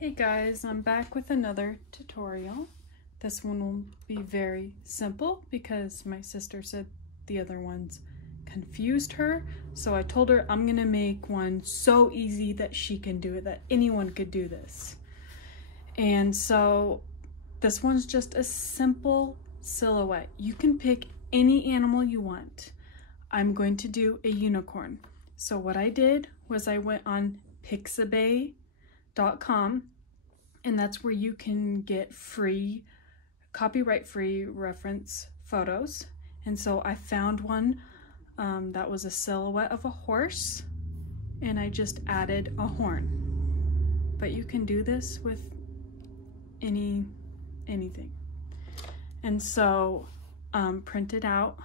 Hey guys, I'm back with another tutorial. This one will be very simple because my sister said the other ones confused her. So I told her I'm gonna make one so easy that she can do it, that anyone could do this. And so this one's just a simple silhouette. You can pick any animal you want. I'm going to do a unicorn. So what I did was I went on Pixabay.com, and that's where you can get free, copyright-free reference photos. And so I found one that was a silhouette of a horse, and I just added a horn. But you can do this with anything. And so print it out.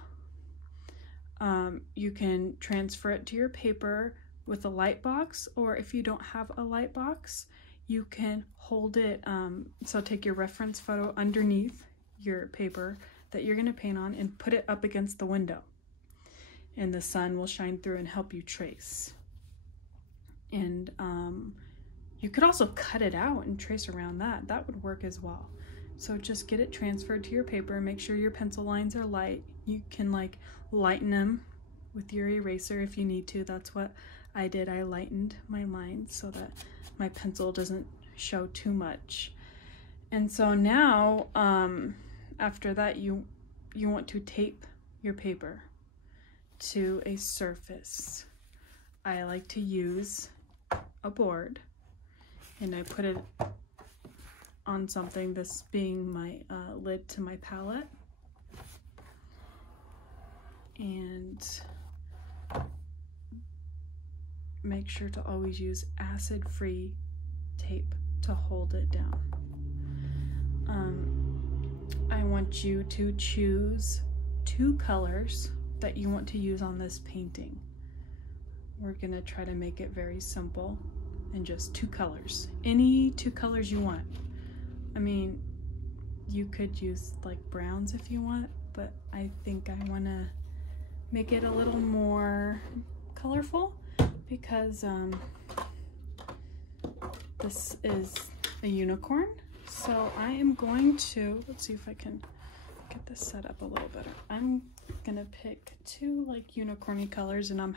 You can transfer it to your paper with a light box, or if you don't have a light box, you can hold it, so take your reference photo underneath your paper that you're going to paint on and put it up against the window, and the sun will shine through and help you trace. And you could also cut it out and trace around that. That would work as well. So just get it transferred to your paper. Make sure your pencil lines are light. You can like lighten them with your eraser if you need to. That's what I did. I lightened my lines so that my pencil doesn't show too much. And so now after that you want to tape your paper to a surface. I like to use a board, and I put it on something, this being my lid to my palette. And make sure to always use acid-free tape to hold it down. I want you to choose 2 colors that you want to use on this painting. We're gonna try to make it very simple and just 2 colors. Any 2 colors you want. I mean, you could use like browns if you want, but I think I wanna make it a little more colorful because this is a unicorn. So I am going to, let's see if I can get this set up a little better. I'm gonna pick 2 like unicorny colors, and I'm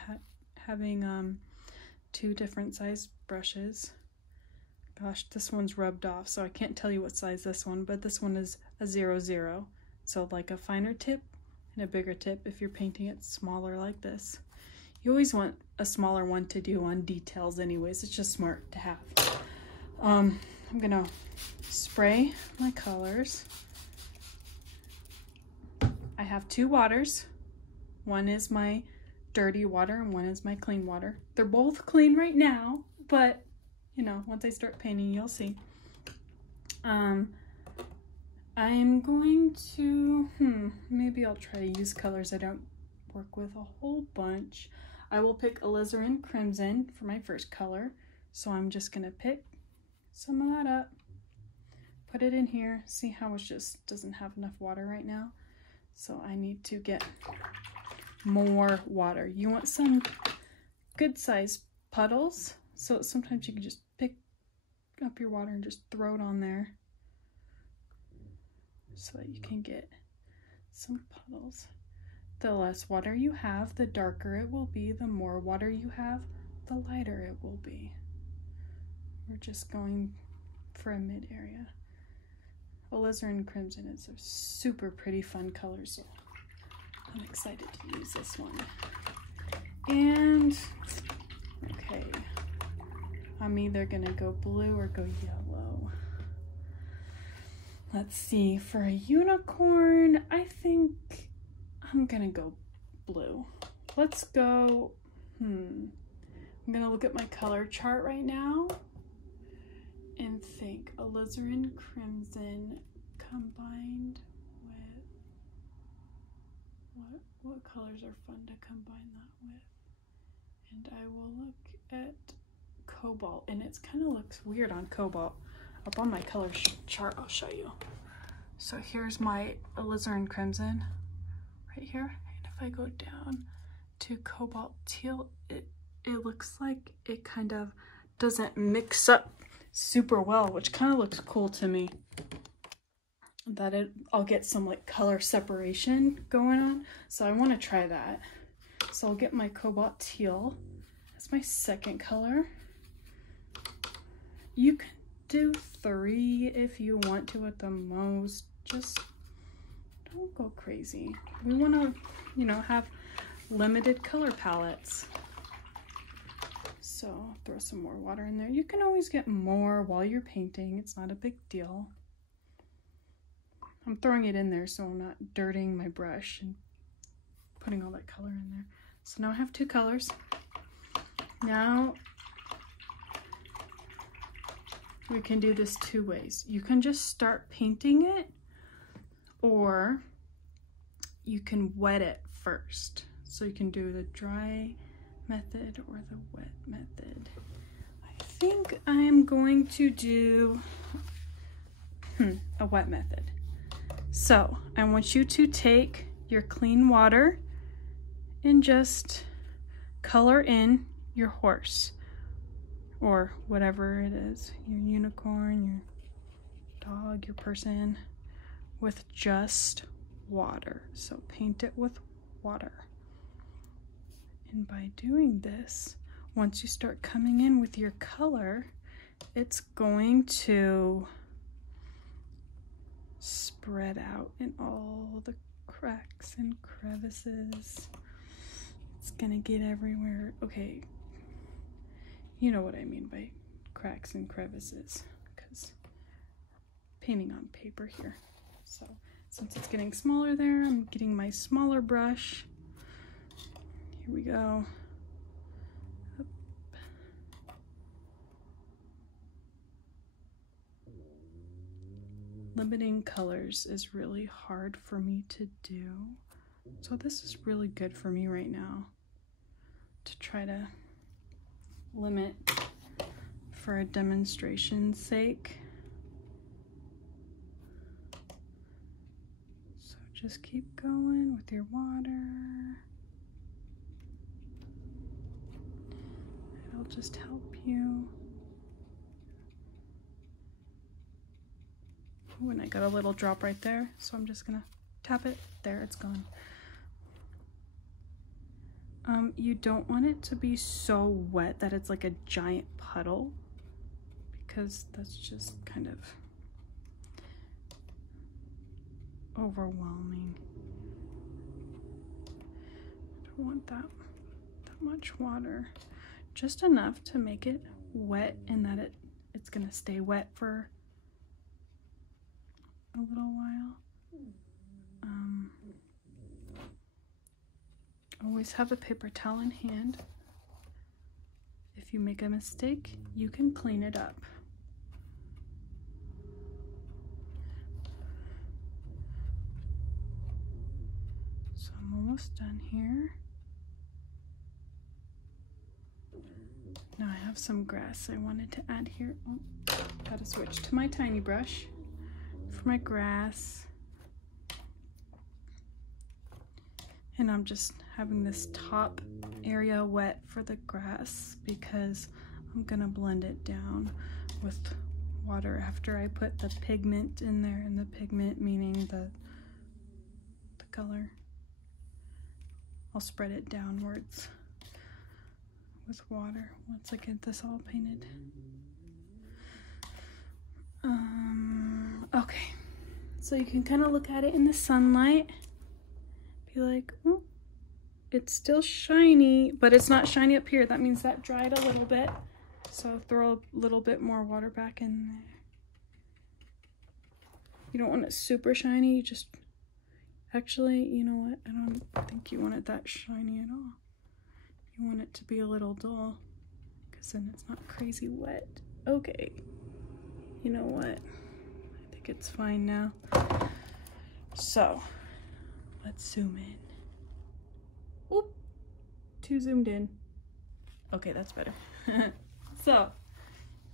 having 2 different size brushes. Gosh, this one's rubbed off, so I can't tell you what size this one, but this one is a 00. So like a finer tip and a bigger tip if you're painting it smaller like this. You always want a smaller one to do on details anyways. It's just smart to have. I'm gonna spray my colors. I have 2 waters. One is my dirty water and one is my clean water. They're both clean right now, but you know, once I start painting, you'll see. I'm going to, maybe I'll try to use colors I don't work with a whole bunch. I will pick alizarin crimson for my first color. So I'm just gonna pick some of that up, put it in here. See how it just doesn't have enough water right now? So I need to get more water. You want some good sized puddles. So sometimes you can just pick up your water and just throw it on there so that you can get some puddles. The less water you have, the darker it will be. The more water you have, the lighter it will be. We're just going for a mid area. Alizarin crimson is a super pretty fun color, so I'm excited to use this one. And okay, I'm either gonna go blue or go yellow. Let's see, for a unicorn, I think I'm gonna go blue. Let's go, I'm gonna look at my color chart right now and think alizarin crimson combined with, what colors are fun to combine that with? And I will look at cobalt, and it kind of looks weird on cobalt. Up on my color chart, I'll show you. So here's my alizarin crimson right here, and if I go down to cobalt teal, it looks like it kind of doesn't mix up super well, which kind of looks cool to me. That I'll get some like color separation going on. So I want to try that. So I'll get my cobalt teal. That's my second color. You can do 3 if you want to at the most. Just don't go crazy. We want to, you know, have limited color palettes. So I'll throw some more water in there. You can always get more while you're painting. It's not a big deal. I'm throwing it in there so I'm not dirtying my brush and putting all that color in there. So now I have 2 colors. Now we can do this 2 ways. You can just start painting it, or you can wet it first. So you can do the dry method or the wet method. I think I'm going to do a wet method. So I want you to take your clean water and just color in your horse or whatever it is, your unicorn, your dog, your person, with just water. So paint it with water. And by doing this, once you start coming in with your color, it's going to spread out in all the cracks and crevices. It's gonna get everywhere. Okay, you know what I mean by cracks and crevices, because painting on paper here. So since it's getting smaller there, I'm getting my smaller brush. Here we go. Up. Limiting colors is really hard for me to do. So this is really good for me right now to try to limit for a demonstration's sake. So just keep going with your water. It'll just help you. Oh, and I got a little drop right there, so I'm just gonna tap it. There, it's gone. You don't want it to be so wet that it's like a giant puddle, because that's just kind of overwhelming. I don't want that much water. Just enough to make it wet and that it's gonna stay wet for a little while. Always have a paper towel in hand. If you make a mistake, you can clean it up. So I'm almost done here. Now I have some grass I wanted to add here. Oh, gotta switch to my tiny brush for my grass. And I'm just having this top area wet for the grass because I'm gonna blend it down with water after I put the pigment in there, and the pigment meaning the color. I'll spread it downwards with water once I get this all painted. Okay, so you can kind of look at it in the sunlight. Be like, oh, it's still shiny, but it's not shiny up here. That means that dried a little bit. So throw a little bit more water back in there. You don't want it super shiny. You just, actually, you know what? I don't think you want it that shiny at all. You want it to be a little dull, because then it's not crazy wet. Okay, you know what? I think it's fine now. So let's zoom in. Oop, too zoomed in. Okay, that's better. So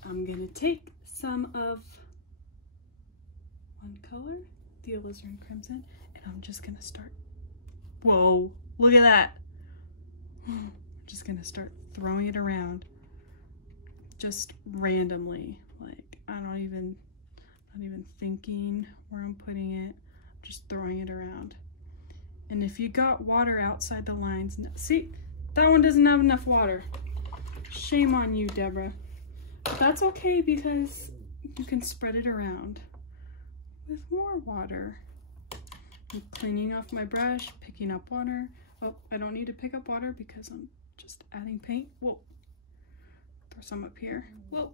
I'm gonna take some of one color, the alizarin crimson, and I'm just gonna start. Whoa, look at that. I'm just gonna start throwing it around. just randomly. Like, not even thinking where I'm putting it, just throwing it around. And if you got water outside the lines, see, that one doesn't have enough water. Shame on you, Deborah. But that's okay because you can spread it around with more water. I'm cleaning off my brush, picking up water. Oh, I don't need to pick up water because I'm just adding paint. Whoa. Throw some up here. Whoa.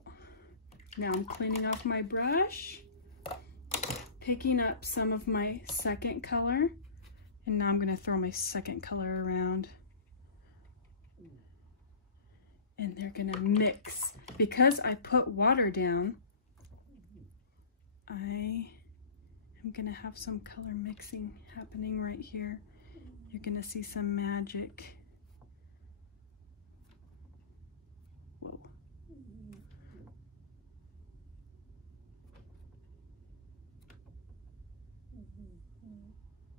Now I'm cleaning off my brush, picking up some of my second color, and now I'm gonna throw my second color around. And they're gonna mix. Because I put water down, I am gonna have some color mixing happening right here. You're gonna see some magic. Whoa.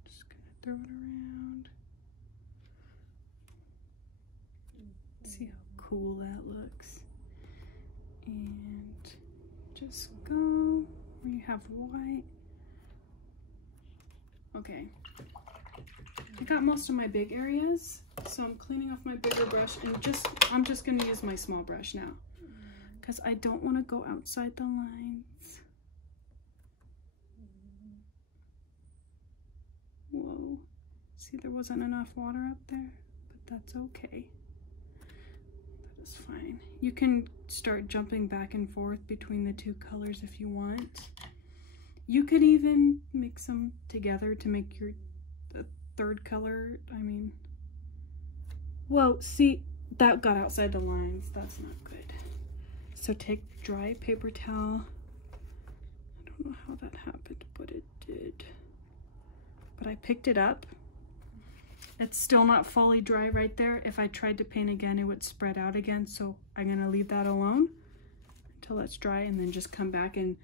Just gonna throw it around. See how cool that looks. And just go where you have white. Okay. I got most of my big areas, so I'm cleaning off my bigger brush and I'm just gonna use my small brush now because I don't want to go outside the lines. Whoa, see, there wasn't enough water up there, but that's okay. That is fine. You can start jumping back and forth between the two colors if you want. You could even mix them together to make your third color. I mean, whoa, see, that got outside the lines. That's not good. So take dry paper towel. I don't know how that happened, but it did. But I picked it up. It's still not fully dry right there. If I tried to paint again, it would spread out again. So I'm gonna leave that alone until it's dry and then just come back and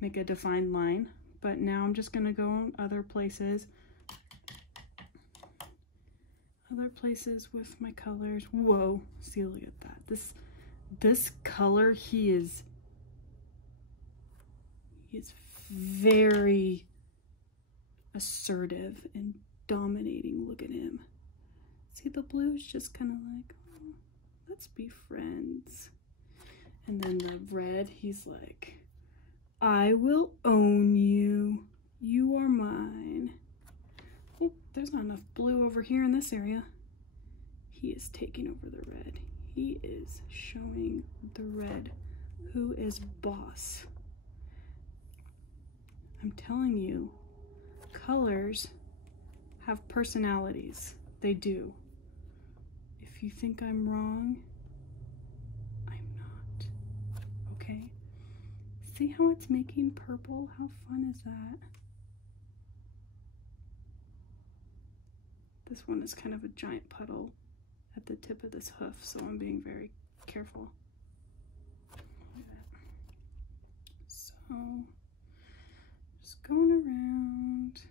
make a defined line. But now I'm just gonna go on other places with my colors. Whoa, see, look at that. This color, he is very assertive and dominating. Look at him. See, the blue is just kind of like, oh, let's be friends. And then the red, he's like, I will own you. You are mine. Oh, there's not enough blue over here in this area. He is taking over the red. He is showing the red who is boss. I'm telling you, colors have personalities. They do. If you think I'm wrong, I'm not. Okay? See how it's making purple? How fun is that? This one is kind of a giant puddle at the tip of this hoof, so I'm being very careful. So, just going around,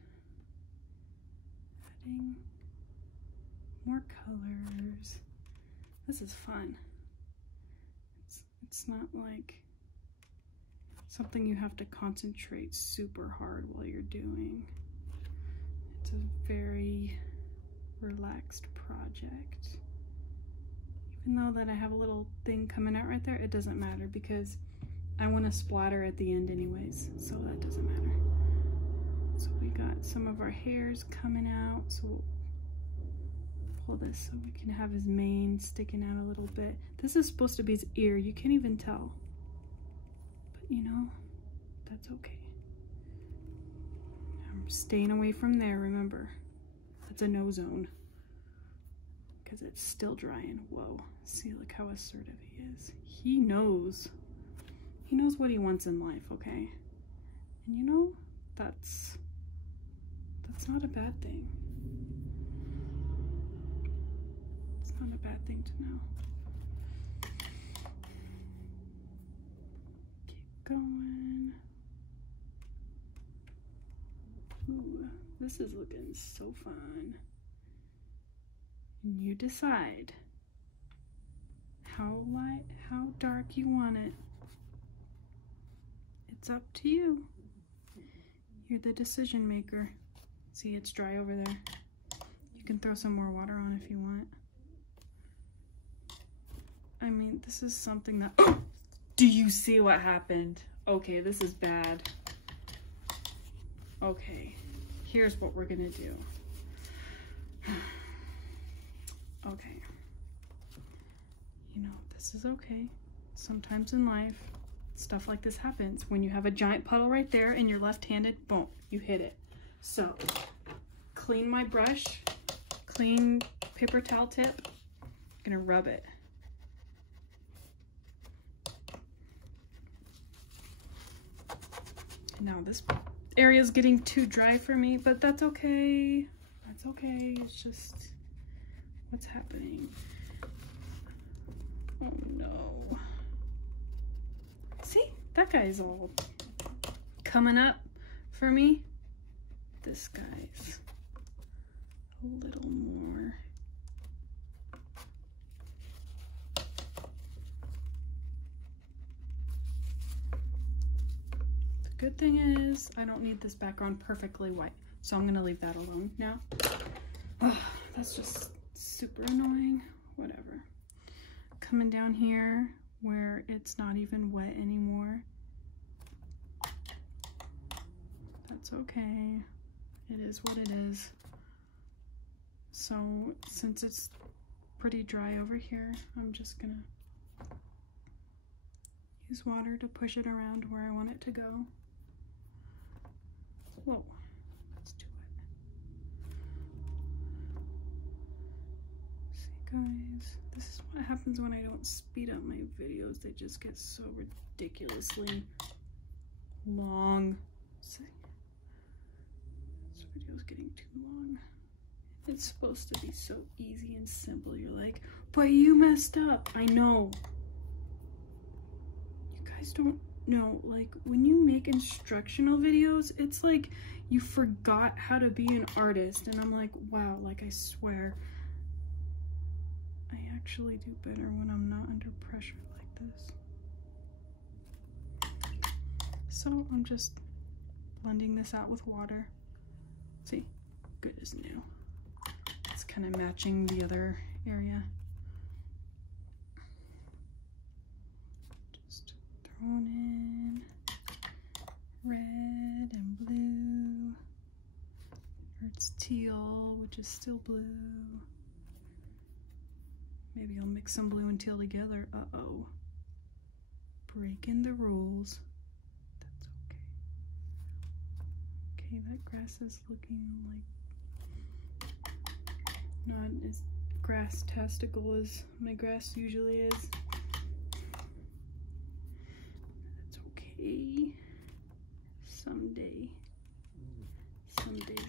adding more colors. This is fun. It's not like something you have to concentrate super hard while you're doing. It's a very relaxed project. Even though that I have a little thing coming out right there, it doesn't matter because I want to splatter at the end anyways, so that doesn't matter. So we got some of our hairs coming out, so we'll pull this so we can have his mane sticking out a little bit. This is supposed to be his ear, you can't even tell. But you know, that's okay. I'm staying away from there, remember. That's a no zone. Because it's still drying. Whoa. See, look how assertive he is. He knows. He knows what he wants in life, okay? And you know, that's not a bad thing. It's not a bad thing to know. Keep going. Ooh, this is looking so fun. And you decide how light, how dark you want it. It's up to you. You're the decision maker. See, it's dry over there. You can throw some more water on if you want. I mean, this is something that... Do you see what happened? Okay, this is bad. Okay, here's what we're gonna do. Okay. You know, this is okay. Sometimes in life, stuff like this happens. When you have a giant puddle right there and you're left-handed, boom, you hit it. So, clean my brush, clean paper towel tip. I'm gonna rub it. Now this area is getting too dry for me, but that's okay. That's okay. It's just what's happening. Oh no. See, that guy's all coming up for me. This guy's a little more. Good thing is, I don't need this background perfectly white, so I'm gonna leave that alone now. Oh, that's just super annoying. Whatever. Coming down here where it's not even wet anymore. That's okay. It is what it is. So, since it's pretty dry over here, I'm just gonna use water to push it around where I want it to go. Whoa, let's do it. See guys, this is what happens when I don't speed up my videos. They just get so ridiculously long. See, this video's getting too long. It's supposed to be so easy and simple. You're like, but you messed up. I know. You guys don't know, like when you make instructional videos, it's like you forgot how to be an artist, and I'm like, wow, like I swear I actually do better when I'm not under pressure like this. So I'm just blending this out with water. See, good as new. It's kind of matching the other area. Thrown in red and blue, or it's teal, which is still blue. Maybe I'll mix some blue and teal together. Uh-oh. Breaking the rules. That's okay. Okay, that grass is looking like not as grass-tastical as my grass usually is. Someday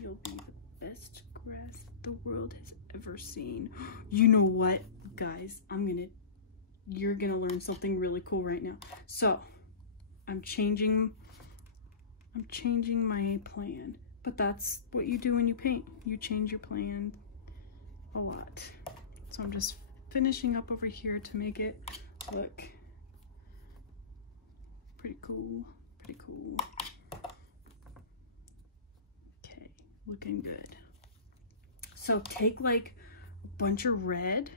you'll be the best grass the world has ever seen. You know what, guys? You're gonna learn something really cool right now. So, I'm changing my plan. But that's what you do when you paint. You change your plan a lot. So I'm just finishing up over here to make it look pretty cool, pretty cool. Okay, looking good. So take like a bunch of red,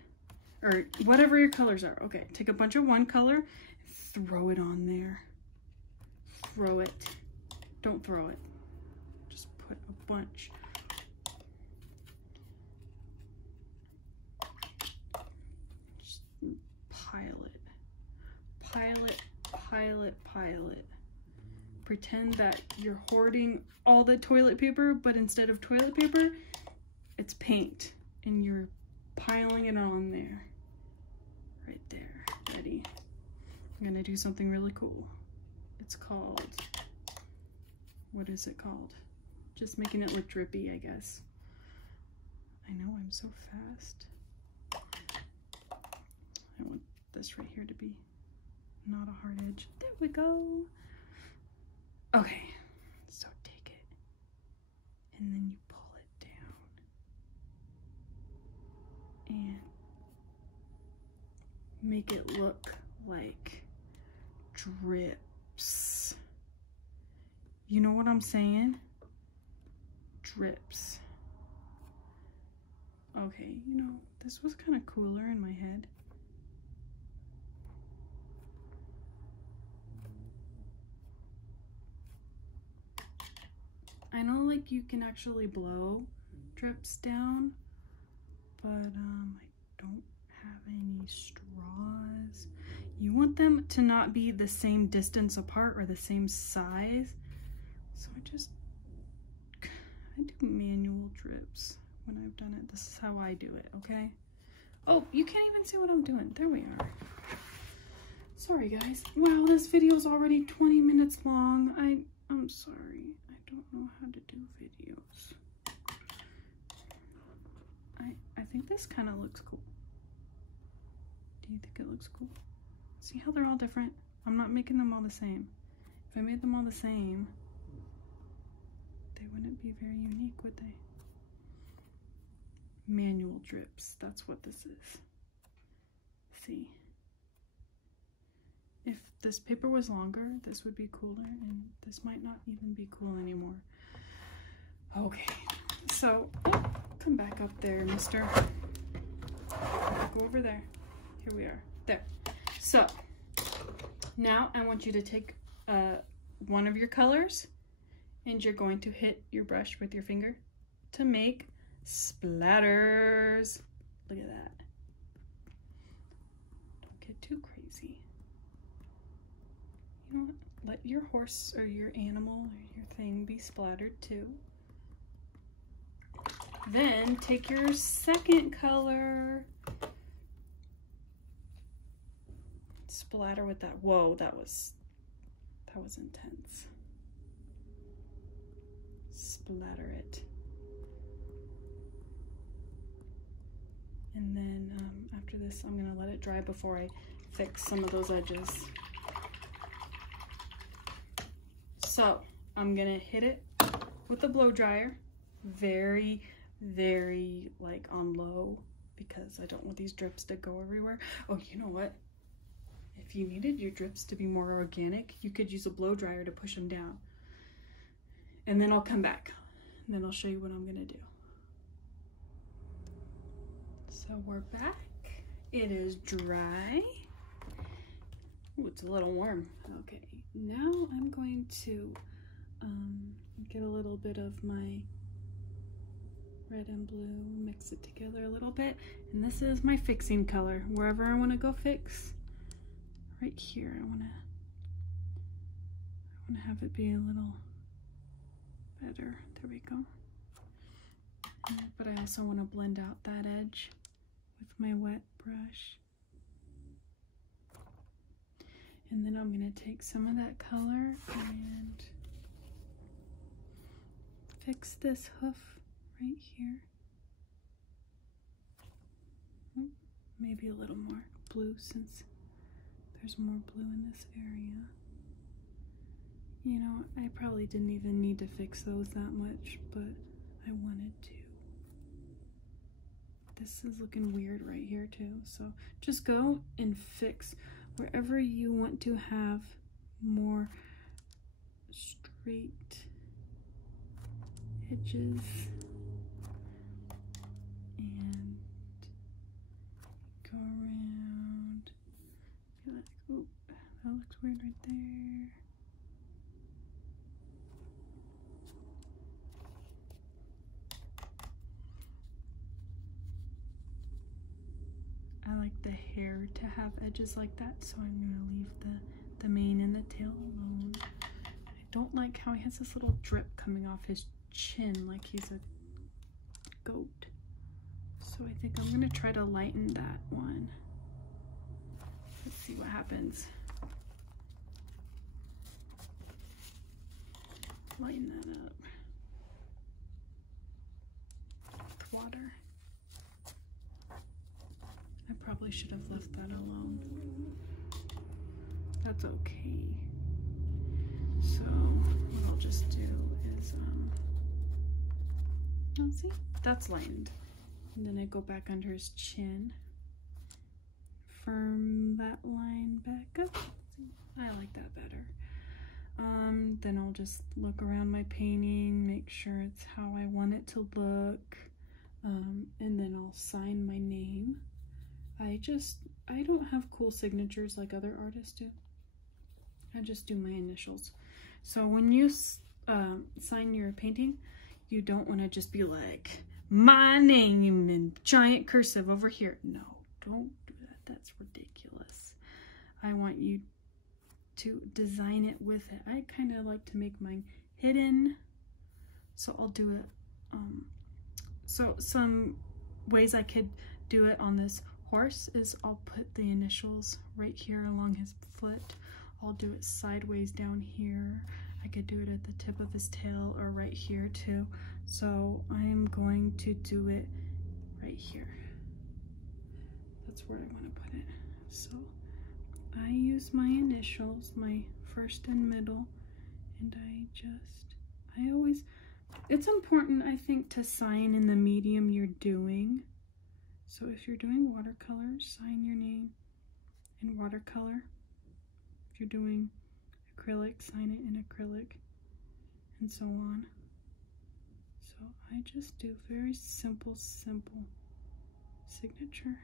or whatever your colors are. Okay, take a bunch of one color, and throw it on there. Throw it. Don't throw it. Just put a bunch. Just pile it. Pile it. Pile it, pile it. Pretend that you're hoarding all the toilet paper, but instead of toilet paper, it's paint, and you're piling it on there. Right there. Ready? I'm gonna do something really cool. It's called, what is it called? Just making it look drippy, I guess. I know, I'm so fast. I want this right here to be not a hard edge. There we go. Okay, so take it and then you pull it down and make it look like drips. You know what I'm saying? Drips. Okay, you know, this was kind of cooler in my head. I know, like, you can actually blow drips down, but I don't have any straws. You want them to not be the same distance apart or the same size. So I do manual drips when I've done it. This is how I do it, okay? Oh, you can't even see what I'm doing. There we are. Sorry, guys. Wow, this video is already 20 minutes long. I'm sorry. I don't know how to do videos. I think this kind of looks cool. Do you think it looks cool? See how they're all different? I'm not making them all the same. If I made them all the same, they wouldn't be very unique, would they? Manual drips, that's what this is. See? If this paper was longer, this would be cooler, and this might not even be cool anymore. Okay, so, oh, come back up there, mister. Go over there. Here we are. There. So, now I want you to take one of your colors, and you're going to hit your brush with your finger to make splatters. Look at that. Don't get too crazy. You know what? Let your horse or your animal or your thing be splattered too. Then take your second color. Splatter with that. Whoa, that was intense. Splatter it. And then after this, I'm gonna let it dry before I fix some of those edges. So I'm gonna hit it with a blow dryer, very, very like on low, because I don't want these drips to go everywhere. Oh, you know what? If you needed your drips to be more organic, you could use a blow dryer to push them down. And then I'll come back and then I'll show you what I'm gonna do. So we're back. It is dry. Ooh, it's a little warm. Okay, now I'm going to get a little bit of my red and blue, mix it together a little bit, and this is my fixing color. Wherever I want to go fix, right here, I want to have it be a little better. There we go. But I also want to blend out that edge with my wet brush. And then I'm going to take some of that color and fix this hoof right here. Maybe a little more blue since there's more blue in this area. You know, I probably didn't even need to fix those that much, but I wanted to. This is looking weird right here too, so just go and fix wherever you want to have more straight edges, and go around. Be like, ooh, that looks weird right there. I like the hair to have edges like that, so I'm gonna leave the mane and the tail alone. I don't like how he has this little drip coming off his chin like he's a goat. So I think I'm gonna try to lighten that one. Let's see what happens. Lighten that up with water. I probably should have left that alone. That's okay. So what I'll just do is, oh, see, that's lightened. And then I go back under his chin, firm that line back up. I like that better. Then I'll just look around my painting, make sure it's how I want it to look, and then I'll sign my name. I don't have cool signatures like other artists do. I just do my initials. So when you sign your painting, you don't want to just be like, my name in giant cursive over here. No, don't do that. That's ridiculous. I want you to design it with it. I kind of like to make mine hidden, so I'll do it. So some ways I could do it on this horse is I'll put the initials right here along his foot. I'll do it sideways down here. I could do it at the tip of his tail or right here too. So I'm going to do it right here. That's where I want to put it. So I use my initials, my first and middle, and it's important, I think, to sign in the medium you're doing. So if you're doing watercolor, sign your name in watercolor. If you're doing acrylic, sign it in acrylic, and so on. So I just do very simple signature.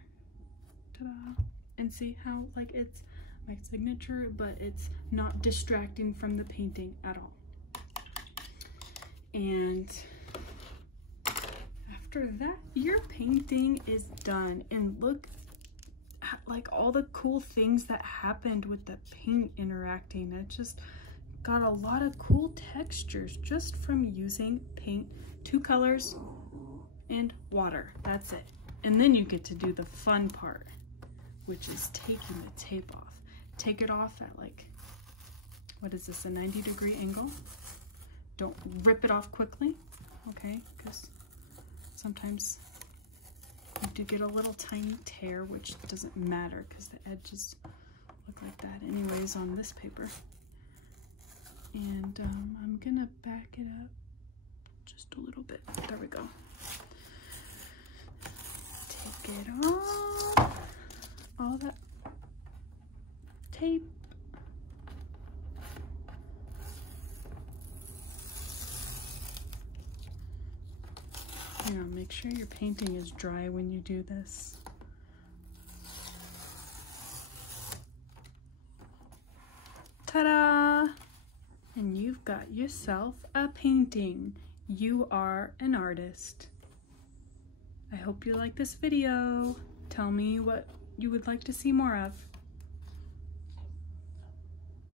Ta-da! And see how like it's my signature, but it's not distracting from the painting at all. And after that, your painting is done. And look at like all the cool things that happened with the paint interacting. It just got a lot of cool textures just from using paint, 2 colors, and water. That's it. And then you get to do the fun part, which is taking the tape off. Take it off at like, what is this, a 90-degree angle? Don't rip it off quickly, okay? Because sometimes you do get a little tiny tear, which doesn't matter because the edges look like that anyways on this paper. And I'm gonna back it up just a little bit. There we go. Take it off. All that tape. You know, make sure your painting is dry when you do this. Ta-da! And you've got yourself a painting. You are an artist. I hope you like this video. Tell me what you would like to see more of.